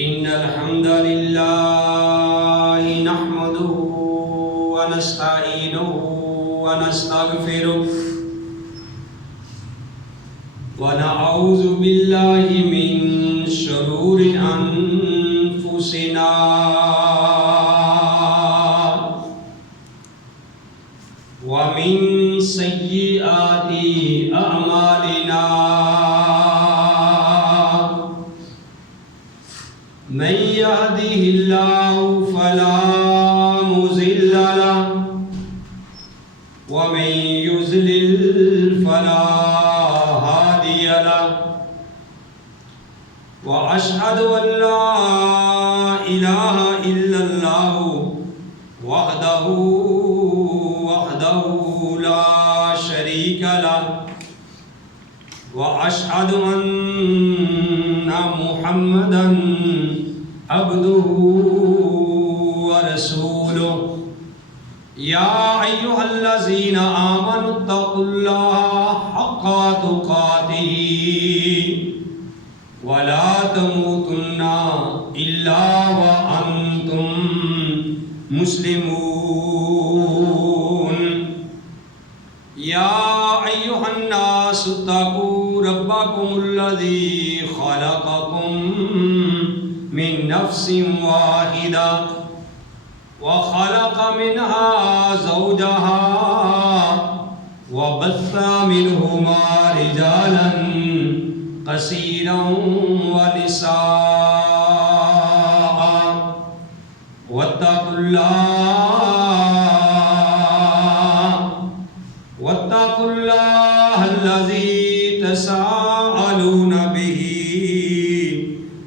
إن الحمد لله نحمده ونستعينه ونستغفره ونعوذ بالله من شرور أنفسنا ومن سيئات أعمالنا من يهده الله فلا مضل له ومن يضلل فلا هادي له وأشهد أن لا إله إلا الله وحده لا شريك له وأشهد أن محمدا عبده ورسوله يا أيها الذين آمنوا اتقوا الله حق تقاته ولا تموتن إلا وأنتم مسلمون يا أيها الناس اتقوا ربكم الذي خلقكم من نفس واحدة وخلق منها زوجها وبث منهما رجالا كثيرا ونساء واتقوا الله الذي تساءلون به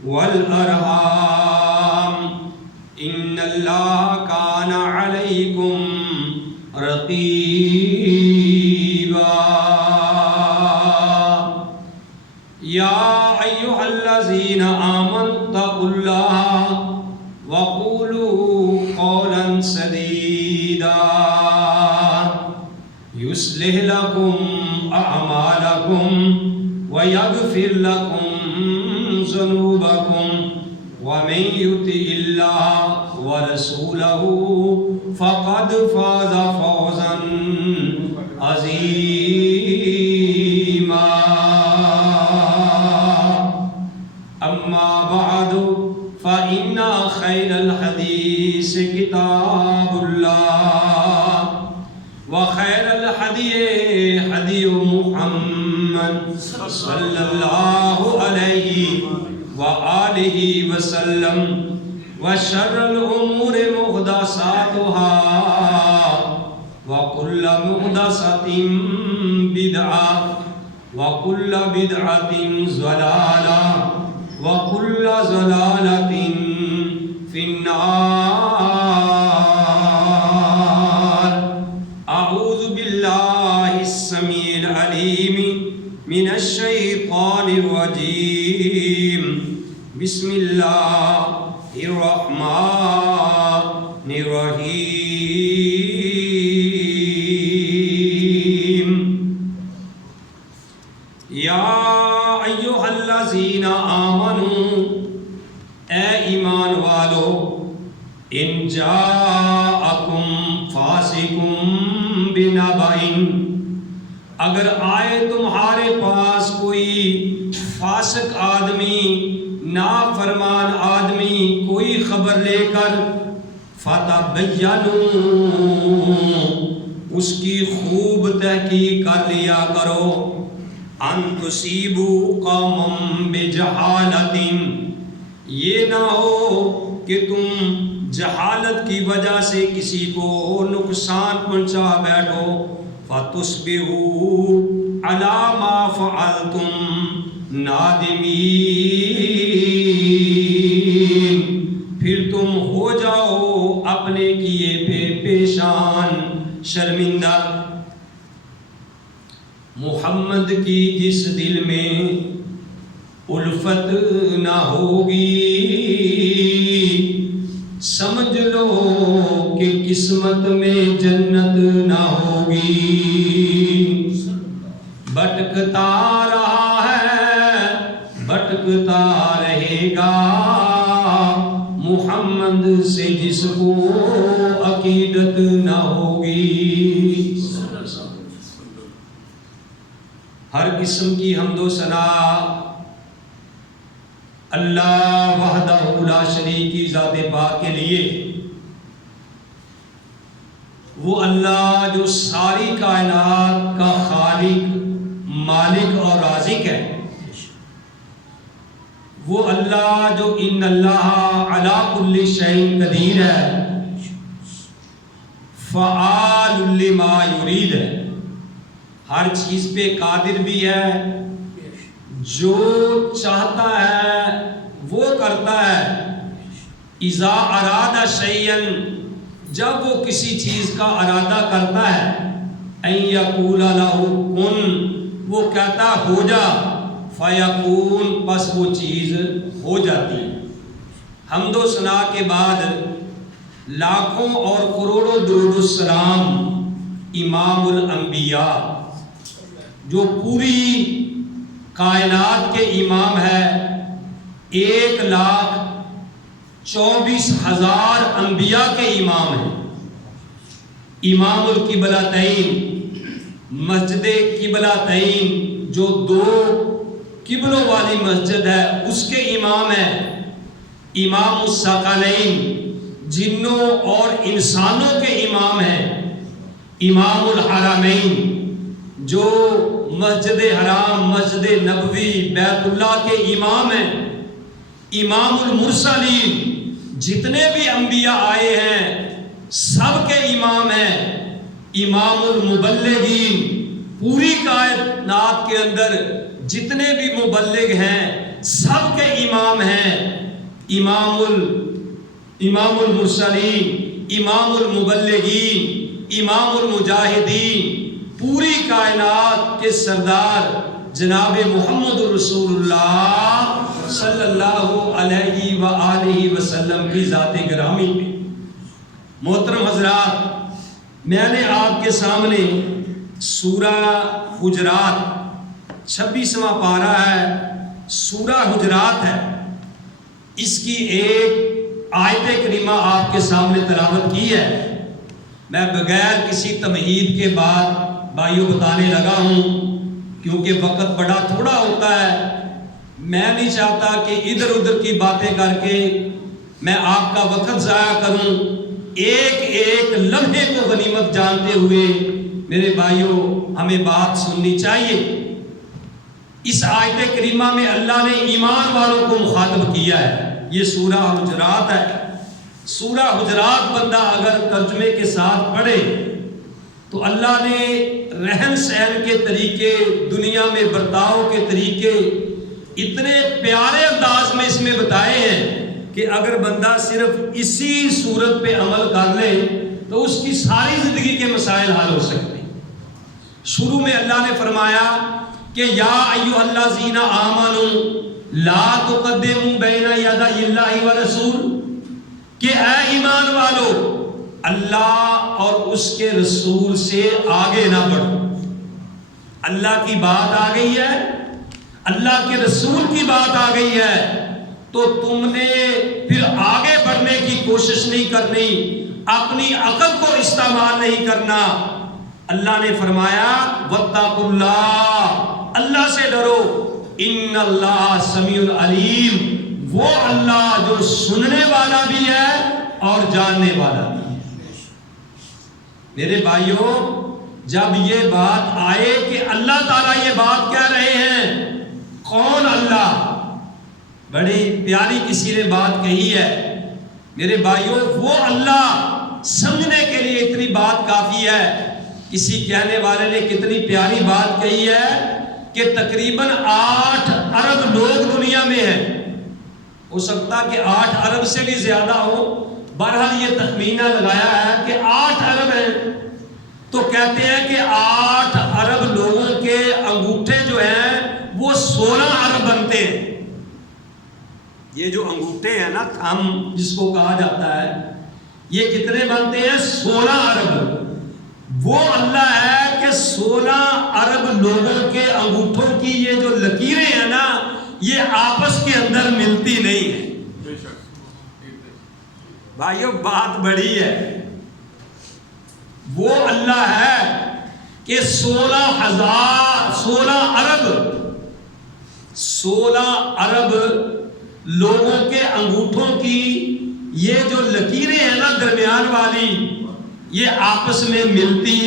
والأرحام إن الله كان عليكم رقيبا يا أيها الذين آمنوا اتقوا الله وقولوا قولا سديدا يصلح لكم أعمالكم ويغفر لكم ذنوبكم ومن يطع الله ورسوله فقد فاز فوزا عظيما أما بعد فإن خير الحديث كتاب الله وخير الهدي هدي محمد صلى الله عليه وآله وسلم وشر الأمور محدثاتها وكل محدثة بدعة وكل بدعة ضلالة وكل ضلالة في النار. أعوذ بالله السميع العليم من الشيطان الرجيم. بسم الله الرحمن الرحيم. يا أيها الذين آمنوا اے ایمان والو ان جاءکم فاسق بنبأ اگر آئے تمہارے پاس کوئی فاسق آدمی نافرمان آدمی کوئی خبر لے کر فتبینوا اس کی خوب تحقیق کر لیا کرو ان تصیبوا قوما بجہالۃ یہ نہ ہو کہ تم جہالت کی وجہ سے کسی کو نقصان پہنچا بیٹھو فتصبحوا علی ما فعلتم نادمین پھر تم ہو جاؤ اپنے کیے پہ پیشان شرمندہ. محمد کی جس دل میں الفت نہ ہوگی سمجھ لو کہ قسمت میں جنت نہ ہوگی. بھٹکتا رہا ہے بھٹکتا رہے گا محمد سے جس کو عقیدت نہ ہوگی۔ ہر قسم کی حمد و ثنا اللہ وحدہ لا شریک کی ذات پاک کے لیے، وہ اللہ جو ساری کائنات کا خالق، مالک اور رازق ہے، وہ اللہ جو ان اللہ علی کل شیء قدیر ہے، فعال لما یرید ہے، ہر چیز پہ قادر بھی ہے، جو چاہتا ہے وہ کرتا ہے۔ اذا اراد شیئا، جب وہ کسی چیز کا ارادہ کرتا ہے، ان یقول لہ کن، وہ کہتا ہو جا، فیکون، پس وہ چیز ہو جاتی ہے۔ حمد و ثنا کے بعد لاکھوں اور کروڑوں درود السلام امام الانبیاء، جو پوری کائنات کے امام ہے، 1,24,000 انبیاء کے امام ہیں، امام القبلتین، مسجد قبلتین جو 2 قبلوں والی مسجد ہے اس کے امام ہیں، امام الثقلین جنوں اور انسانوں کے امام ہیں، امام الحرمین جو مسجد حرام، مسجد نبوی، بیت اللہ کے امام ہیں، امام المرسلین جتنے بھی انبیاء آئے ہیں سب کے امام ہیں، امام المبلغین پوری کائنات کے اندر جتنے بھی مبلغ ہیں سب کے امام ہیں، امام المرسلین، امام المبلغین، امام المجاہدین، پوری کائنات کے سردار جناب محمد رسول اللہ صلی اللہ علیہ وآلہ وسلم کی ذات گرامی میں۔ محترم حضرات، میں نے آپ کے سامنے سورہ حجرات 26واں پارہ ہے، سورہ حجرات ہے، اس کی ایک آیت کریمہ آپ کے سامنے تلاوت کی ہے۔ میں بغیر کسی تمہید کے بعد بھائیوں بتانے لگا ہوں، کیونکہ وقت بڑا تھوڑا ہوتا ہے، میں نہیں چاہتا کہ ادھر ادھر کی باتیں کر کے میں آپ کا وقت ضائع کروں، ایک ایک لمحے کو غنیمت جانتے ہوئے میرے بھائیوں ہمیں بات سننی چاہیے۔ اس آیت کریمہ میں اللہ نے ایمان والوں کو مخاطب کیا ہے، یہ سورہ حجرات ہے۔ سورہ حجرات بندہ اگر ترجمے کے ساتھ پڑھے تو اللہ نے رہن سہن کے طریقے، دنیا میں برتاؤ کے طریقے اتنے پیارے انداز میں اس میں بتائے ہیں کہ اگر بندہ صرف اسی صورت پہ عمل کر لے تو اس کی ساری زندگی کے مسائل حل ہو سکتے ہیں۔ شروع میں اللہ نے فرمایا کہ یا ایھا الذین آمنوا لا تقدموا بین یدی اللہ ورسول، کہ اے ایمان والو اللہ اور اس کے رسول سے آگے نہ بڑھو۔ اللہ کی بات آ گئی ہے، اللہ کے رسول کی بات آ گئی ہے، تو تم نے پھر آگے بڑھنے کی کوشش نہیں کرنی، اپنی عقل کو استعمال نہیں کرنا۔ اللہ نے فرمایا واتقوا اللہ، اللہ سے ڈرو، ان اللہ سمیع علیم، وہ اللہ جو سننے والا بھی ہے اور جاننے والا بھی ہے۔ میرے بھائیوں، جب یہ بات آئے کہ اللہ تعالیٰ یہ بات کہہ رہے ہیں، کون اللہ؟ بڑی پیاری کسی نے بات کہی ہے میرے بھائیوں، وہ اللہ سمجھنے کے لیے اتنی بات کافی ہے۔ کسی کہنے والے نے کتنی پیاری بات کہی ہے کہ تقریباً 8 ارب لوگ دنیا میں ہیں، ہو سکتا کہ 8 ارب سے بھی زیادہ ہو، بہرحال یہ تخمینہ لگایا ہے کہ 8 ارب ہیں، تو کہتے ہیں کہ 8 ارب لوگوں کے انگوٹھے جو ہیں وہ 16 ارب بنتے ہیں۔ یہ جو انگوٹھے ہیں نا، تھم جس کو کہا جاتا ہے، یہ کتنے بنتے ہیں؟ 16 ارب۔ وہ اللہ ہے کہ 16 ارب لوگوں کے انگوٹھوں کی یہ جو لکیریں ہیں نا، یہ آپس کے اندر ملتی نہیں ہیں۔ بھائیو بات بڑی ہے. وہ اللہ ہے کہ 16 ارب لوگوں کے انگوٹھوں کی یہ جو لکیریں ہیں نا درمیان والی، یہ آپس میں ملتی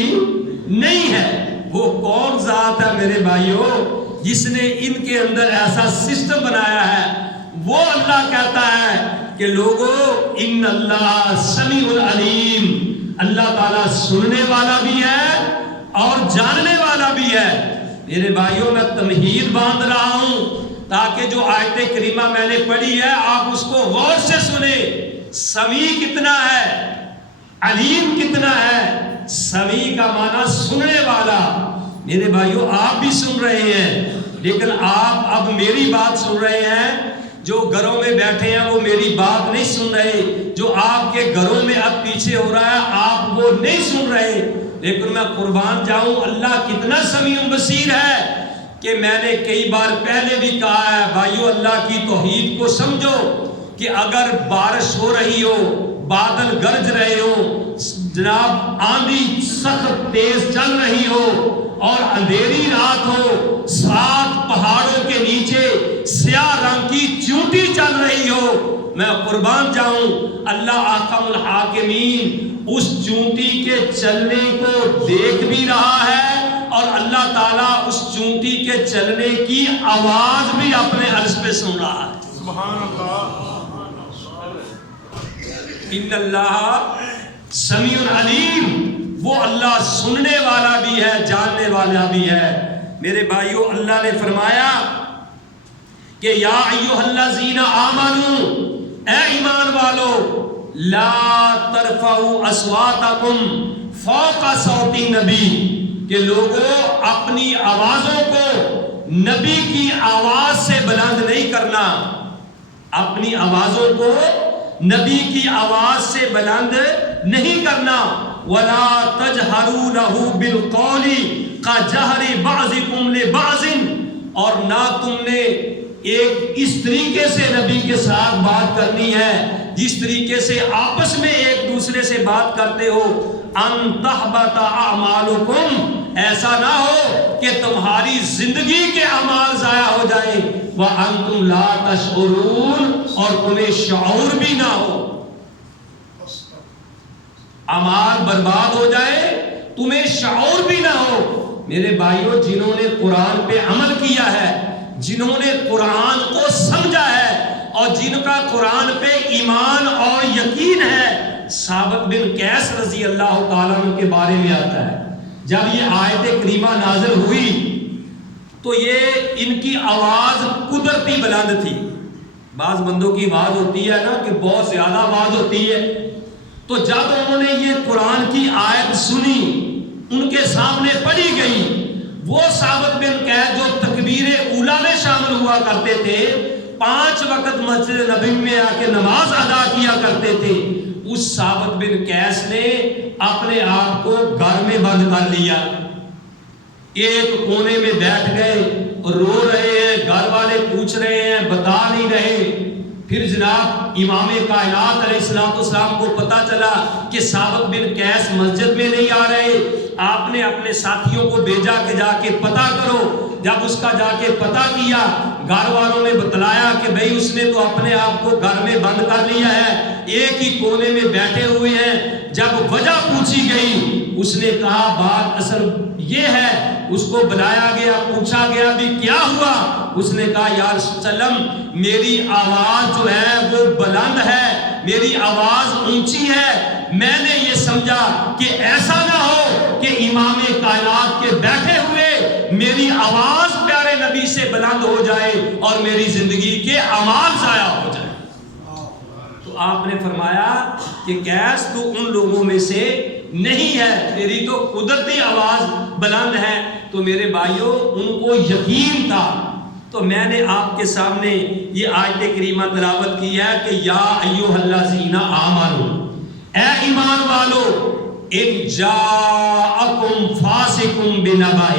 نہیں ہے. وہ کون ذات ہے میرے بھائیو جس نے ان کے اندر ایسا سسٹم بنایا ہے؟ وہ اللہ کہتا ہے کہ لوگوں ان اللہ سمیع العلیم، اللہ تعالیٰ سننے والا بھی ہے اور جاننے والا بھی ہے. میرے بھائیوں میں تمہید باندھ رہا ہوں تاکہ جو آیت کریمہ میں نے پڑھی ہے آپ اس کو غور سے سنیں. سمیع کتنا ہے، علیم کتنا ہے. سمیع کا معنی سننے والا. میرے بھائیوں آپ بھی سن رہے ہیں، لیکن آپ اب میری بات سن رہے ہیں. جو گھروں میں بیٹھے ہیں وہ میری بات نہیں سن رہے. جو آپ کے گھروں میں اب پیچھے ہو رہا ہے آپ وہ نہیں سن رہے. لیکن میں قربان جاؤں اللہ کتنا سمیع بصیر ہے کہ میں نے کئی بار پہلے بھی کہا ہے بھائیو اللہ کی توحید کو سمجھو کہ اگر بارش ہو رہی ہو، بادل گرج رہے ہو، جناب آندھی سخت تیز چل رہی ہو اور اندھیری رات ہو، 7 پہاڑوں کے نیچے سیاہ رنگ کی چیونٹی چل رہی ہو، میں قربان جاؤں اللہ احکم الحاکمین اس چونٹی کے چلنے کو دیکھ بھی رہا ہے اور اللہ تعالیٰ اس چونٹی کے چلنے کی آواز بھی اپنے عرش پہ سن رہا ہے. سبحان اللہ. ان اللہ سمیع علیم. وہ اللہ سننے والا بھی ہے، جاننے والا بھی ہے. میرے بھائیوں اللہ نے فرمایا کہ یا ایھا الذین آمنو، اے ایمان والو، لا ترفعوا اصواتکم فوق صوت نبی، کہ لوگوں اپنی آوازوں کو نبی کی آواز سے بلند نہیں کرنا. اپنی آوازوں کو نبی کی آواز سے بلند نہیں کرنا. وَلَا تَجْهَرُوا لَهُ بِالْقَوْلِ كَجَهْرِ بَعْضِكُمْ لِبَعْضٍ، اور نہ تم نے ایک اس طریقے سے نبی کے ساتھ بات کرنی ہے جس طریقے سے آپس میں ایک دوسرے سے بات کرتے ہو. ان تحبط اعمالکم، ایسا نہ ہو کہ تمہاری زندگی کے اعمال ضائع ہو جائیں. وانتم لا تشعرون، اور تمہیں شعور بھی نہ ہو. اعمال برباد ہو جائے تمہیں شعور بھی نہ ہو. میرے بھائیوں جنہوں نے قرآن پہ عمل کیا ہے، جنہوں نے قرآن کو سمجھا ہے اور جن کا قرآن پہ ایمان اور یقین ہے، ثابت بن قیس رضی اللہ تعالیٰ عنہ کے بارے میں آتا ہے جب یہ آیت کریمہ نازل ہوئی تو یہ ان کی آواز قدرتی بلند تھی. بعض بندوں کی آواز ہوتی ہے نا کہ بہت زیادہ آواز ہوتی ہے، تو جب انہوں نے یہ قرآن کی آیت سنی، ان کے سامنے پڑھی گئی، وہ ثابت بن قیس جو تکبیر اولیٰ میں شامل ہوا کرتے تھے، 5 وقت مسجد نبوی میں آ کے نماز ادا کیا کرتے تھے، اس ثابت بن قیس نے اپنے آپ کو گھر میں بند کر لیا. ایک کونے میں بیٹھ گئے، رو رہے ہیں، گھر والے پوچھ رہے ہیں، بتا نہیں رہے. پھر جناب امام کائنات علیہ السلام کو پتا چلا کہ ثابت بن قیس مسجد میں نہیں آ رہے. آپ نے اپنے ساتھیوں کو بھیجا کہ جا کے پتا کرو. جب اس کا جا کے پتا کیا، گھر والوں نے بتلایا کہ بھئی اس نے تو اپنے آپ کو گھر میں بند کر لیا ہے، ایک ہی کونے میں بیٹھے ہوئے ہیں. جب وجہ پوچھی گئی، اس نے کہا بات اصل یہ ہے. اس کو بلایا گیا، پوچھا گیا بھی کیا ہوا. اس نے کہا یا رسول اللہ میری آواز جو ہے وہ بلند ہے، میری آواز اونچی ہے. میں نے یہ سمجھا کہ ایسا نہ ہو کہ امام کائنات کے بیٹھے ہوئے میری آواز پیارے نبی سے بلند ہو جائے اور میری زندگی کے اعمال ضائع ہو جائے. تو آپ نے فرمایا کہ قیس تو ان لوگوں میں سے نہیں ہے، تیری تو قدرتی آواز بلند ہے. تو میرے بھائیوں ان کو یقین تھا. تو میں نے آپ کے سامنے یہ آیت کریمہ تلاوت کی ہے کہ یا ایھا الذین آمنوا، اے ایمان والو، ان جاءکم فاسق بنبأ،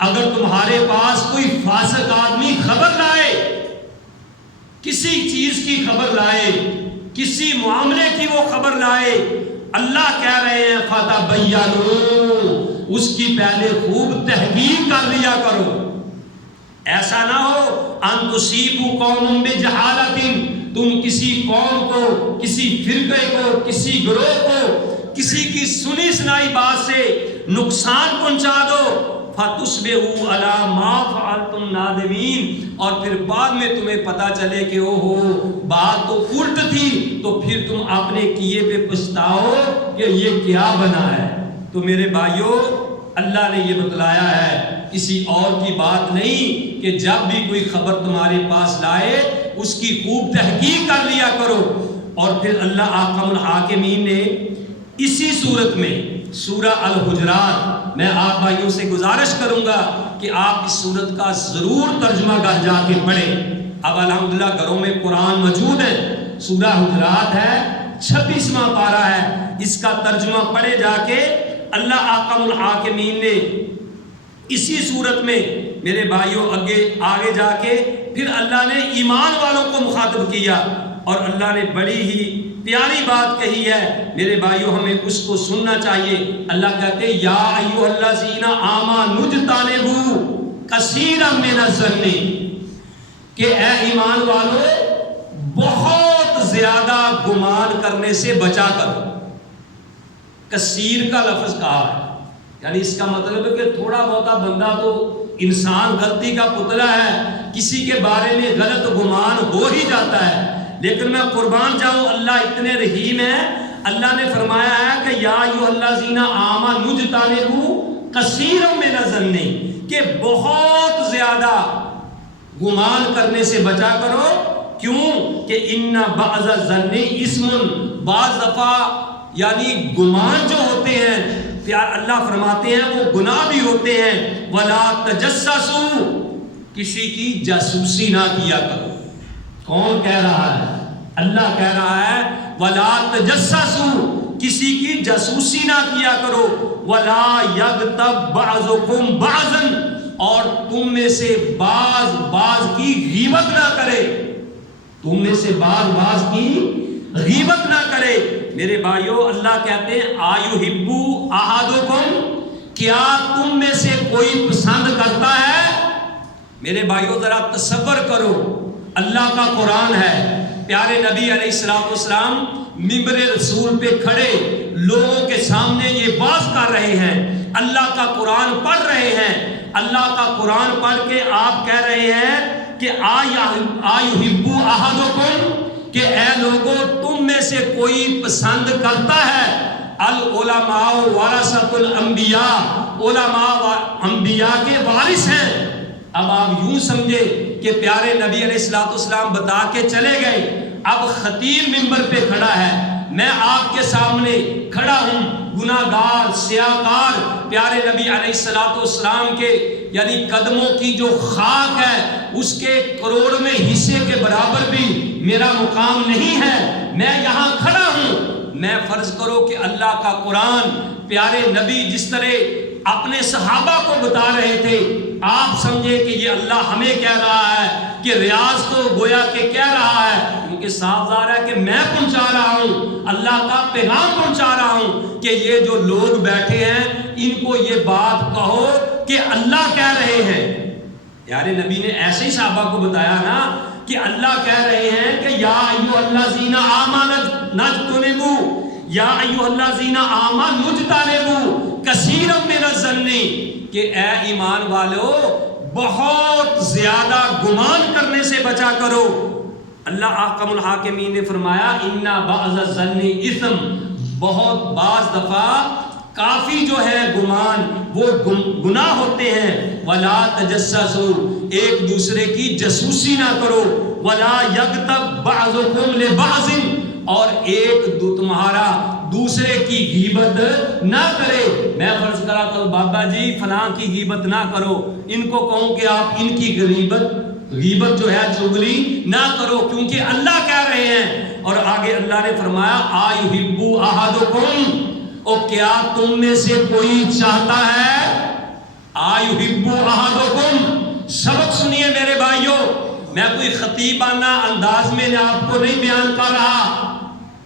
اگر تمہارے پاس کوئی فاسق آدمی خبر لائے، کسی چیز کی خبر لائے، کسی معاملے کی وہ خبر لائے، اللہ کہہ رہے ہیں فتبینوا، اس کی پہلے خوب تحقیق کر لیا کرو۔ ایسا نہ ہو ان تصیبوا قوم بجہالۃ، تم کسی قوم کو، کسی فرقے کو، کسی گروہ کو کسی کی سنی سنائی بات سے نقصان پہنچا دو، فتصبحوا علی ما فعلتم نادمین، اور پھر بعد میں تمہیں پتا چلے کہ او ہو بات تو الٹ تھی، تو پھر تم اپنے کیے پہ پچھتاؤ کہ یہ کیا بنا ہے۔ تو میرے بھائیوں، اللہ نے یہ بتلایا ہے، کسی اور کی بات نہیں، کہ جب بھی کوئی خبر تمہارے پاس لائے اس کی خوب تحقیق کر لیا کرو۔ اور پھر اللہ احکم الحاکمین نے اسی صورت میں سورہ الحجرات، میں آپ بھائیوں سے گزارش کروں گا کہ آپ اس صورت کا ضرور ترجمہ گھر جا کے پڑھیں۔ اب الحمدللہ گھروں میں قرآن موجود ہے، سورہ حجرات ہے، 26واں پارہ ہے، اس کا ترجمہ پڑھے جا کے۔ اللہ احکم الحاکمین نے اسی صورت میں میرے بھائیوں آگے جا کے پھر اللہ نے ایمان والوں کو مخاطب کیا، اور اللہ نے بڑی ہی پیاری بات کہی ہے میرے بھائیوں، ہمیں اس کو سننا چاہیے۔ اللہ کہتے ہیں یا ایھا الذین آمنوا اجتنبوا کثیرا من الظن، کہ اے ایمان والو بہت زیادہ گمان کرنے سے بچا کرو۔ کثیر کا لفظ کہا ہے، یعنی اس کا مطلب ہے کہ تھوڑا بہت بندہ تو انسان غلطی کا پتلا ہے، کسی کے بارے میں غلط گمان ہو ہی جاتا ہے، لیکن میں قربان جاؤں اللہ اتنے رحیم ہے، اللہ نے فرمایا ہے کہ یا ایھا الذین آمنوا اجتنبوا کثیرا من الظن، کہ بہت زیادہ گمان کرنے سے بچا کرو۔ کیوں؟ کہ ان بعض الظن اسم، بعض دفعہ یعنی گمان جو ہوتے ہیں پیار اللہ فرماتے ہیں وہ گناہ بھی ہوتے ہیں۔ ولا تجسسوا، کسی کی جاسوسی نہ کیا کرو۔ کون کہہ رہا ہے؟ اللہ کہہ رہا ہے ولا تجسسوا، کسی کی جاسوسی نہ کیا کرو۔ ولا یغتب بعضکم بعضا، اور تم میں سے بعض کی غیبت نہ کرے، تم میں سے بعض کی غیبت نہ کرے۔ میرے بھائیوں، اللہ کہتے ہیں ایحب احدکم، کیا تم میں سے کوئی پسند کرتا ہے؟ میرے بھائیوں ذرا تصور کرو، اللہ کا قرآن ہے، پیارے نبی علیہ الصلوۃ والسلام منبر رسول پہ کھڑے لوگوں کے سامنے یہ واعظ کر رہے ہیں، اللہ کا قرآن پڑھ رہے ہیں، اللہ کا قرآن پڑھ کے آپ کہہ رہے ہیں کہ ایحب احدکم، کہ اے لوگوں تم میں سے کوئی پسند کرتا ہے؟ العلماء ورثۃ الانبیاء، علماء انبیاء کے وارث ہیں۔ اب آپ یوں سمجھے کہ پیارے نبی علیہ الصلوۃ والسلام بتا کے چلے گئے، اب خطیب منبر پہ کھڑا ہے، میں آپ کے سامنے کھڑا ہوں، گناہ گار سیاہکار، پیارے نبی علیہ الصلوۃ والسلام کے یعنی قدموں کی جو خاک ہے اس کے کروڑویں حصے کے برابر بھی میرا مقام نہیں ہے، میں یہاں کھڑا ہوں۔ میں فرض کرو کہ اللہ کا قرآن پیارے نبی جس طرح اپنے صحابہ کو بتا رہے تھے، آپ سمجھے کہ یہ اللہ ہمیں کہہ رہا ہے کہ ریاض کو گویا کہ کہہ رہا ہے، کیونکہ صاف ظاہر ہے کہ میں پہنچا رہا ہوں، اللہ کا پیغام پہنچا رہا ہوں کہ یہ جو لوگ بیٹھے ہیں ان کو یہ بات کہو کہ اللہ کہہ رہے ہیں۔ پیارے نبی نے ایسے ہی صحابہ کو بتایا نا کہ اللہ کہہ رہے ہیں کہ یا ایھا الذین آمنوا اجتنبوا، یا ایھا الذین آمنوا اجتنبوا کثیرا من الظن، کہ اے ایمان والو بہت زیادہ گمان کرنے سے بچا کرو۔ اللہ احکم الحاکمین نے فرمایا ان بعض الظن اثم، بہت بعض دفعہ کافی جو ہے گمان وہ گناہ ہوتے ہیں۔ ولا تجسسوا، ایک دوسرے کی جاسوسی نہ کرو۔ ولا یغتب بعضکم لبعض، اور ایک تمہارا دوسرے کی غیبت نہ کرے۔ میں فرض کرا تو بابا جی فلاں کی غیبت نہ کرو، ان کو کہوں کہ آپ ان کی غیبت جو ہے چغلی نہ کرو، کیونکہ اللہ کہہ رہے ہیں۔ اور آگے اللہ نے فرمایا ایحب احدکم، او کیا تم میں سے کوئی چاہتا ہے؟ ایحب احدکم، سبق سنیے میرے بھائیوں، میں کوئی خطیبانہ انداز میں آپ کو نہیں بیان کر رہا،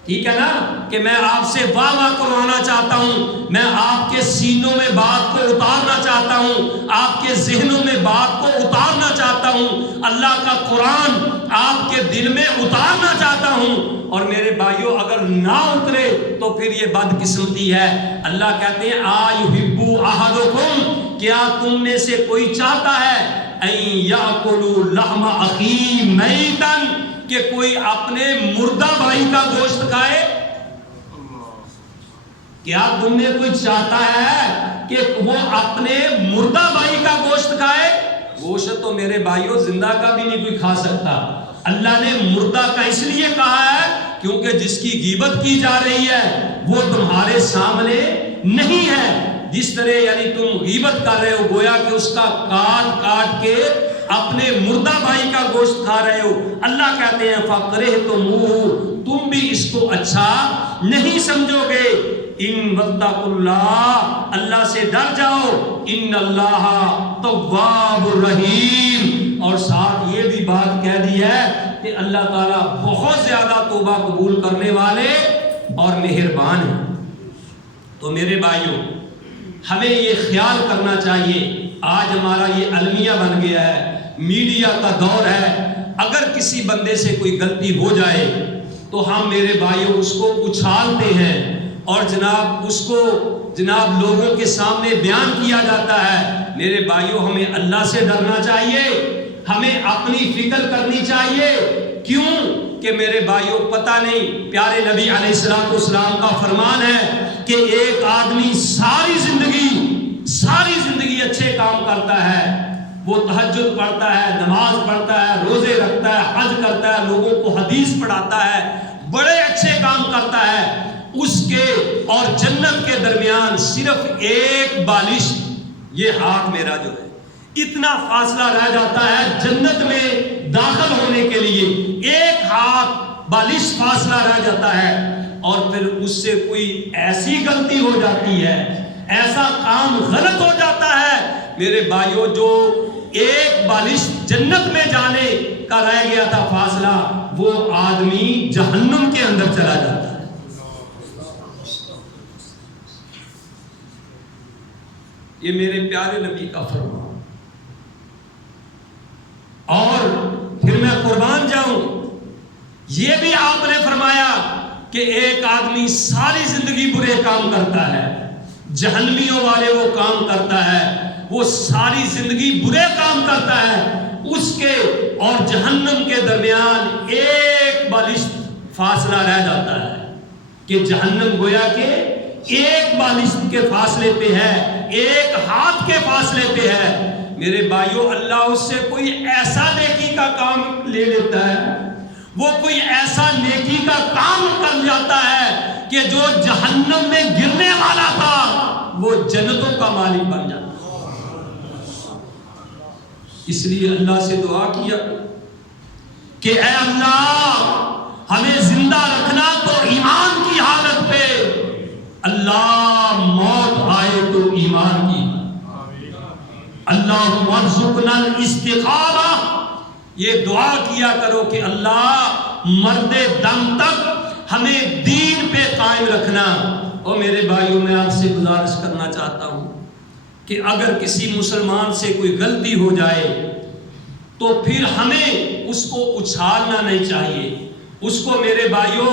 ٹھیک ہے نا، کہ میں آپ سے واہ کروانا چاہتا ہوں، میں آپ کے سینوں میں بات کو اتارنا چاہتا ہوں، آپ کے ذہنوں میں بات کو اتارنا چاہتا ہوں، اللہ کا قرآن آپ کے دل میں اتارنا چاہتا ہوں۔ اور میرے بھائیوں اگر نہ اترے تو پھر یہ بدقسمتی ہے۔ اللہ کہتے ہیں آیحب احدکم، کیا تم میں سے کوئی چاہتا ہے ان یاکل لحم اخی میتا، کہ کوئی اپنے مردہ بھائی کا گوشت کھائے؟ کیا تم میں کوئی چاہتا ہے کہ وہ اپنے مردہ بھائی کا گوشت کھائے؟ گوشت تو میرے بھائیوں زندہ کا بھی نہیں کوئی کھا سکتا۔ اللہ نے مردہ کا اس لیے کہا ہے کیونکہ جس کی غیبت کی جا رہی ہے وہ تمہارے سامنے نہیں ہے۔ جس طرح یعنی تم غیبت کر رہے ہو، گویا کہ اس کا کاٹ کاٹ کے اپنے مردہ بھائی کا گوشت کھا رہے ہو۔ اللہ کہتے ہیں فَقْرِهْتُمُوهُ، تم بھی اس کو اچھا نہیں سمجھو گے۔ ان واتقوا اللہ، اللہ سے ڈر جاؤ، ان اللہ تواب الرحیم، اور ساتھ یہ بھی بات کہہ دی ہے کہ اللہ تعالیٰ بہت زیادہ توبہ قبول کرنے والے اور مہربان ہیں۔ تو میرے بھائیوں ہمیں یہ خیال کرنا چاہیے، آج ہمارا یہ المیہ بن گیا ہے، میڈیا کا دور ہے، اگر کسی بندے سے کوئی غلطی ہو جائے تو ہم میرے بھائیوں اس کو اچھالتے ہیں اور جناب اس کو جناب لوگوں کے سامنے بیان کیا جاتا ہے۔ میرے بھائیوں ہمیں اللہ سے ڈرنا چاہیے، ہمیں اپنی فکر کرنی چاہیے۔ کیوں کہ میرے بھائیوں پتہ نہیں، پیارے نبی علیہ السلام کا فرمان ہے کہ ایک آدمی ساری زندگی اچھے کام کرتا ہے، وہ تہجد پڑھتا ہے، نماز پڑھتا ہے، روزے رکھتا ہے، حج کرتا ہے، لوگوں کو حدیث پڑھاتا ہے، بڑے اچھے کام کرتا ہے، اس کے اور جنت کے درمیان صرف ایک بالش، یہ ہاتھ میرا جو ہے اتنا فاصلہ رہ جاتا ہے جنت میں داخل ہونے کے لیے، ایک ہاتھ بالش فاصلہ رہ جاتا ہے، اور پھر اس سے کوئی ایسی غلطی ہو جاتی ہے، ایسا کام غلط ہو جاتا ہے میرے بھائیوں، جو ایک بالش جنت میں جانے کا رہ گیا تھا فاصلہ، وہ آدمی جہنم کے اندر چلا جاتا ہے۔ یہ میرے پیارے نبی کا فرمان۔ اور پھر میں قربان جاؤں، یہ بھی آپ نے فرمایا کہ ایک آدمی ساری زندگی برے کام کرتا ہے، جہنمیوں والے وہ کام کرتا ہے، وہ ساری زندگی برے کام کرتا ہے، اس کے اور جہنم کے درمیان ایک بالشت فاصلہ رہ جاتا ہے، کہ جہنم گویا کہ ایک بالشت کے فاصلے پہ ہے، ایک ہاتھ کے فاصلے پہ ہے۔ میرے بھائیوں اللہ اس سے کوئی ایسا نیکی کا کام لے لیتا ہے، وہ کوئی ایسا نیکی کا کام کر جاتا ہے کہ جو جہنم میں گرنے والا تھا وہ جنتوں کا مالک بن جاتا ہے۔ اس لیے اللہ سے دعا کیا کہ اے اللہ ہمیں زندہ رکھنا تو ایمان کی حالت پہ، اللہ موت آئے تو ایمان کی، اللہم ارزقنا الاستقامہ، یہ دعا کیا کرو کہ اللہ مردے دم تک ہمیں دین پہ قائم رکھنا۔ اور میرے بھائیوں میں آپ سے گزارش کرنا چاہتا ہوں کہ اگر کسی مسلمان سے کوئی غلطی ہو جائے تو پھر ہمیں اس کو اچھالنا نہیں چاہیے، اس کو میرے بھائیوں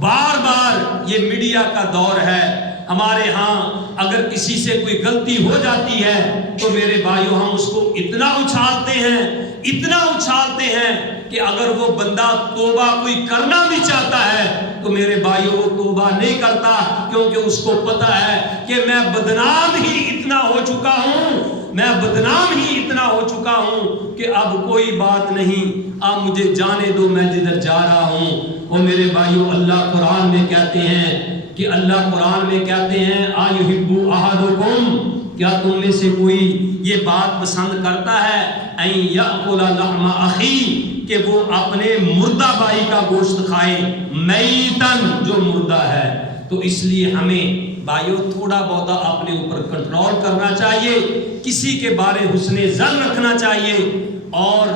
بار بار، یہ میڈیا کا دور ہے، ہمارے ہاں اگر کسی سے کوئی غلطی ہو جاتی ہے تو میرے بھائیوں ہم اس کو اتنا اچھالتے ہیں کہ اگر وہ بندہ توبہ کوئی کرنا بھی چاہتا ہے تو میرے بھائیوں وہ توبہ نہیں کرتا، کیونکہ اس کو پتہ ہے کہ میں بدنام ہی اتنا ہو چکا ہوں کہ اب کوئی بات نہیں، اب مجھے جانے دو، میں جدھر جا رہا ہوں۔ اور میرے بھائیوں اللہ قرآن میں کہتے ہیں آیحب احدکم، کیا تم میں سے کوئی یہ بات پسند کرتا ہے ان یاکل لحم اخی، کہ وہ اپنے مردہ بھائی کا گوشت کھائے، میتن جو مردہ ہے۔ تو اس لیے ہمیں بھائیو تھوڑا بہت اپنے اوپر کنٹرول کرنا چاہیے، کسی کے بارے حسن ظن رکھنا چاہیے اور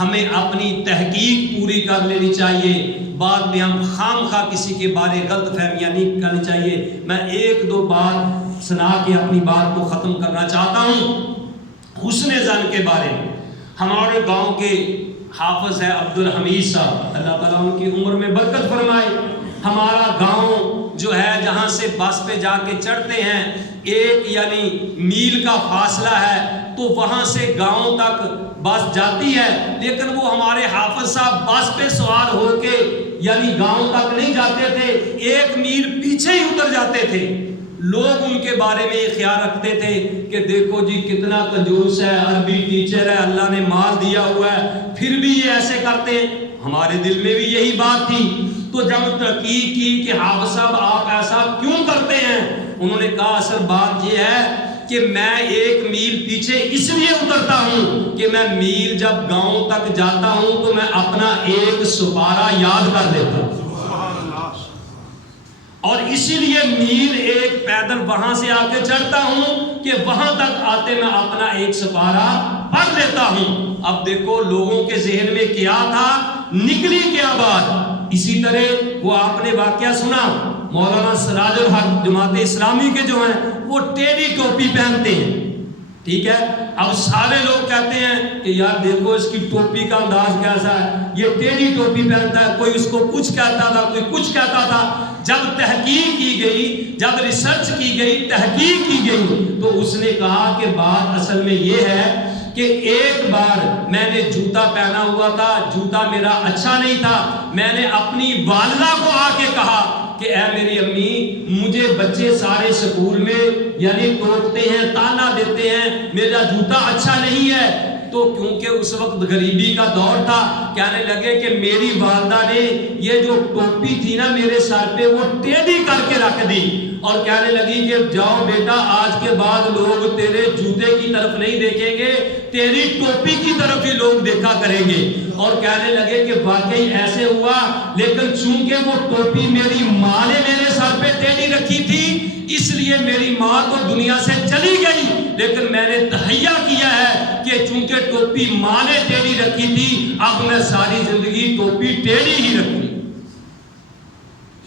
ہمیں اپنی تحقیق پوری کر لینی چاہیے، بعد میں ہم خام خواہ کسی کے بارے غلط فہمیاں نہیں کرنی چاہیے۔ میں ایک دو بات سنا کے اپنی بات کو ختم کرنا چاہتا ہوں۔ حسن ظن کے بارے میں ہمارے گاؤں کے حافظ ہے عبد الحمید صاحب، اللہ تعالیٰ ان کی عمر میں برکت فرمائے۔ ہمارا گاؤں جو ہے جہاں سے بس پہ جا کے چڑھتے ہیں ایک یعنی میل کا فاصلہ ہے، تو وہاں سے گاؤں تک بس جاتی ہے، لیکن وہ ہمارے حافظ صاحب بس پہ سوار ہو کے یعنی گاؤں تک نہیں جاتے تھے، 1 میل پیچھے ہی اتر جاتے تھے۔ لوگ ان کے بارے میں یہ خیال رکھتے تھے کہ دیکھو جی کتنا کنجوس ہے، عربی ٹیچر ہے، اللہ نے مال دیا ہوا ہے، پھر بھی یہ ایسے کرتے ہیں۔ ہمارے دل میں بھی یہی بات تھی۔ تو جب تحقیق کی کہ حافظ صاحب آپ ایسا کیوں کرتے ہیں، انہوں نے کہا اصل بات یہ ہے کہ میں 1 میل پیچھے اس لیے اترتا ہوں کہ میں میل جب گاؤں تک جاتا ہوں تو میں اپنا ایک سپارہ یاد کر لیتا ہوں، اور اسی لیے میل 1 پیدل وہاں سے آ کے چڑھتا ہوں کہ وہاں تک آتے میں اپنا ایک سپارہ پڑھ لیتا ہوں۔ اب دیکھو لوگوں کے ذہن میں کیا تھا، نکلی کیا بات۔ اسی طرح وہ آپ نے واقعہ سنا، مولانا سراج الحق جماعت اسلامی کے جو ہیں وہ ٹیڑھی ٹوپی پہنتے ہیں، ٹھیک ہے۔ اب سارے لوگ کہتے ہیں کہ یار دیکھو اس کی ٹوپی کا انداز کیسا ہے، یہ ٹیڑھی ٹوپی پہنتا ہے، کوئی اس کو کچھ کہتا تھا، کوئی کچھ کہتا تھا۔ جب تحقیق کی گئی، جب ریسرچ کی گئی، تحقیق کی گئی، تو اس نے کہا کہ بات اصل میں یہ ہے کہ ایک بار میں نے جوتا پہنا ہوا تھا، جوتا میرا اچھا نہیں تھا، میں نے اپنی والدہ کو آ کے کہا کہ اے میری امی، مجھے بچے سارے سکول میں یعنی ٹوکتے ہیں، تانا دیتے ہیں، میرا جوتا اچھا نہیں ہے۔ تو کیونکہ اس وقت غریبی کا دور تھا، کہنے لگے کہ میری والدہ نے یہ جو ٹوپی تھی نا میرے سر پہ وہ ٹیڑھی کر کے رکھ دی، اور کہنے لگی کہ جاؤ بیٹا آج کے بعد لوگ تیرے جوتے کی طرف نہیں دیکھیں گے، تیری ٹوپی کی طرف ہی لوگ دیکھا کریں گے۔ اور کہنے لگے کہ واقعی ایسے ہوا، لیکن چونکہ وہ ٹوپی میری ماں نے میرے سر پہ ٹیڑھی رکھی تھی اس لیے میری ماں تو دنیا سے چلی گئی، لیکن میں نے تہیا کیا ہے کہ چونکہ ٹوپی ماں نے ٹیڑھی رکھی تھی اب میں ساری زندگی ٹوپی ٹیڑھی ہی رکھی،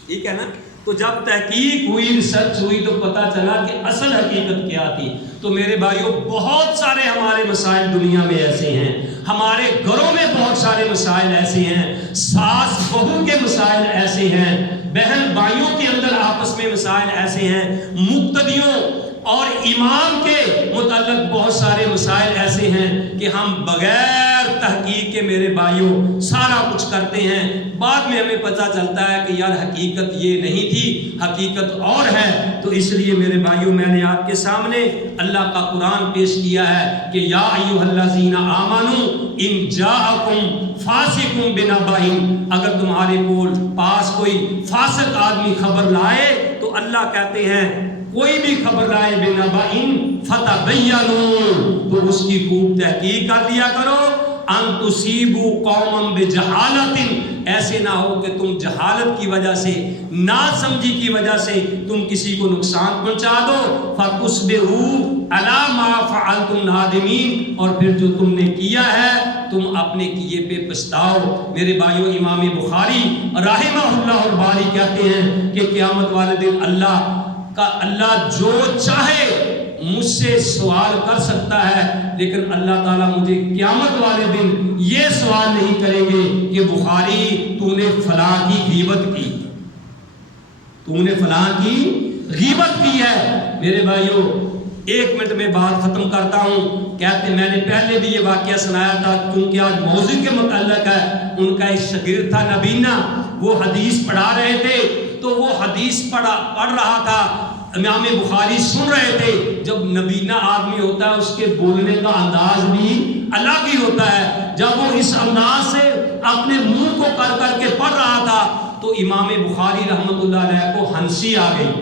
ٹھیک ہے نا۔ تو جب تحقیق ہوئی، ریسرچ ہوئی، تو پتہ چلا کہ اصل حقیقت کیا تھی۔ تو میرے بھائیوں بہت سارے ہمارے مسائل دنیا میں ایسے ہیں، ہمارے گھروں میں بہت سارے مسائل ایسے ہیں، ساس بہو کے مسائل ایسے ہیں، بہن بھائیوں کے اندر آپس میں مسائل ایسے ہیں، مقتدیوں اور امام کے متعلق بہت سارے مسائل ایسے ہیں کہ ہم بغیر تحقیق کے میرے بھائیوں سارا کچھ کرتے ہیں، بعد میں ہمیں پتہ چلتا ہے کہ یار حقیقت یہ نہیں تھی، حقیقت اور ہے۔ تو اس لیے میرے بھائیوں میں نے آپ کے سامنے اللہ کا قرآن پیش کیا ہے کہ یا ایھا الذین آمنوا ان جاءکم فاسق بنبأ، اگر تمہارے پاس کوئی فاسق آدمی خبر لائے تو اللہ کہتے ہیں کوئی بھی خبر لائے بنبأ فتبینوا، تو اس کی خوب تحقیق کر لیا کرو، ان تصیبوا قوما بجہالۃ، ایسے نہ ہو کہ تم جہالت کی وجہ سے، ناسمجھی کی وجہ سے تم کسی کو نقصان پہنچا دو، فتصبحوا علی ما فعلتم نادمین، اور پھر جو تم نے کیا ہے تم اپنے کیے پہ پچھتاؤ۔ میرے بھائیوں امام بخاری رحمہ اللہ اور باری کہتے ہیں کہ قیامت والے دن اللہ جو چاہے مجھ سے سوال کر سکتا ہے، لیکن اللہ تعالیٰ مجھے قیامت والے دن یہ سوال نہیں کریں گے کہ بخاری تو نے فلاں کی غیبت کی، تو نے فلاں کی غیبت کی ہے۔ میرے بھائیوں 1 منٹ میں بات ختم کرتا ہوں۔ کہتے میں نے پہلے بھی یہ واقعہ سنایا تھا کیونکہ آج موضوع کے متعلق ہے۔ ان کا ایک شاگرد تھا نبینا، وہ حدیث پڑھا رہے تھے، تو وہ حدیث پڑھ رہا تھا، امام بخاری سن رہے تھے۔ جب نبینا آدمی ہوتا ہے اس کے بولنے کا انداز بھی الگ ہی ہوتا ہے، جب وہ اس انداز سے اپنے منہ کو کر کر کے پڑھ رہا تھا تو امام بخاری رحمۃ اللہ علیہ کو ہنسی آ گئی،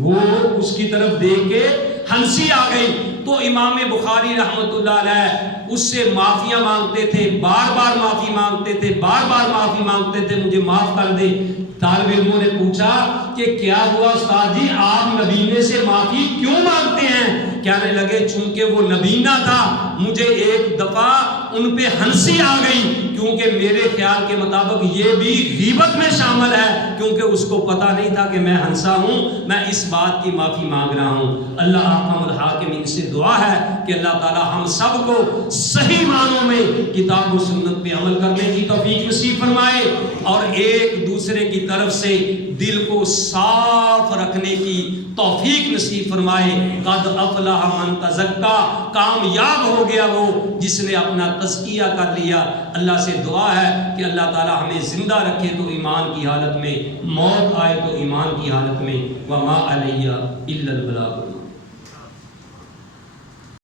وہ اس کی طرف دیکھ کے ہنسی آ گئی۔ تو امام بخاری رحمۃ اللہ علیہ اس سے معافیاں مانگتے تھے، بار بار معافی مانگتے تھے، بار بار معافی مانگتے تھے، مجھے معاف کر دے۔ طالب علموں نے پوچھا کہ کیا ہوا استاد جی، آپ نبینے سے معافی کیوں مانگتے ہیں؟ کہنے لگے چونکہ وہ نبینہ تھا، مجھے ایک دفعہ ان پہ ہنسی آ گئی، کیونکہ میرے خیال کے مطابق یہ بھی غیبت میں شامل ہے، کیونکہ اس کو پتہ نہیں تھا کہ میں ہنسا ہوں، میں اس بات کی معافی مانگ رہا ہوں۔ اللہ احکم الحاکمین سے دعا ہے کہ اللہ تعالی ہم سب کو صحیح معنوں میں کتاب و سنت پہ عمل کرنے کی توفیق نصیب فرمائے، اور ایک دوسرے کی طرف سے دل کو صاف رکھنے کی توفیق نصیب فرمائے۔ قد افلح من تزکا، کامیاب ہو گیا وہ جس نے اپنا تزکیہ کر لیا۔ اللہ سے دعا ہے کہ اللہ تعالی ہمیں زندہ رکھے تو ایمان کی حالت میں، موت آئے تو ایمان کی حالت میں۔ وما علیہ الا البلاغ۔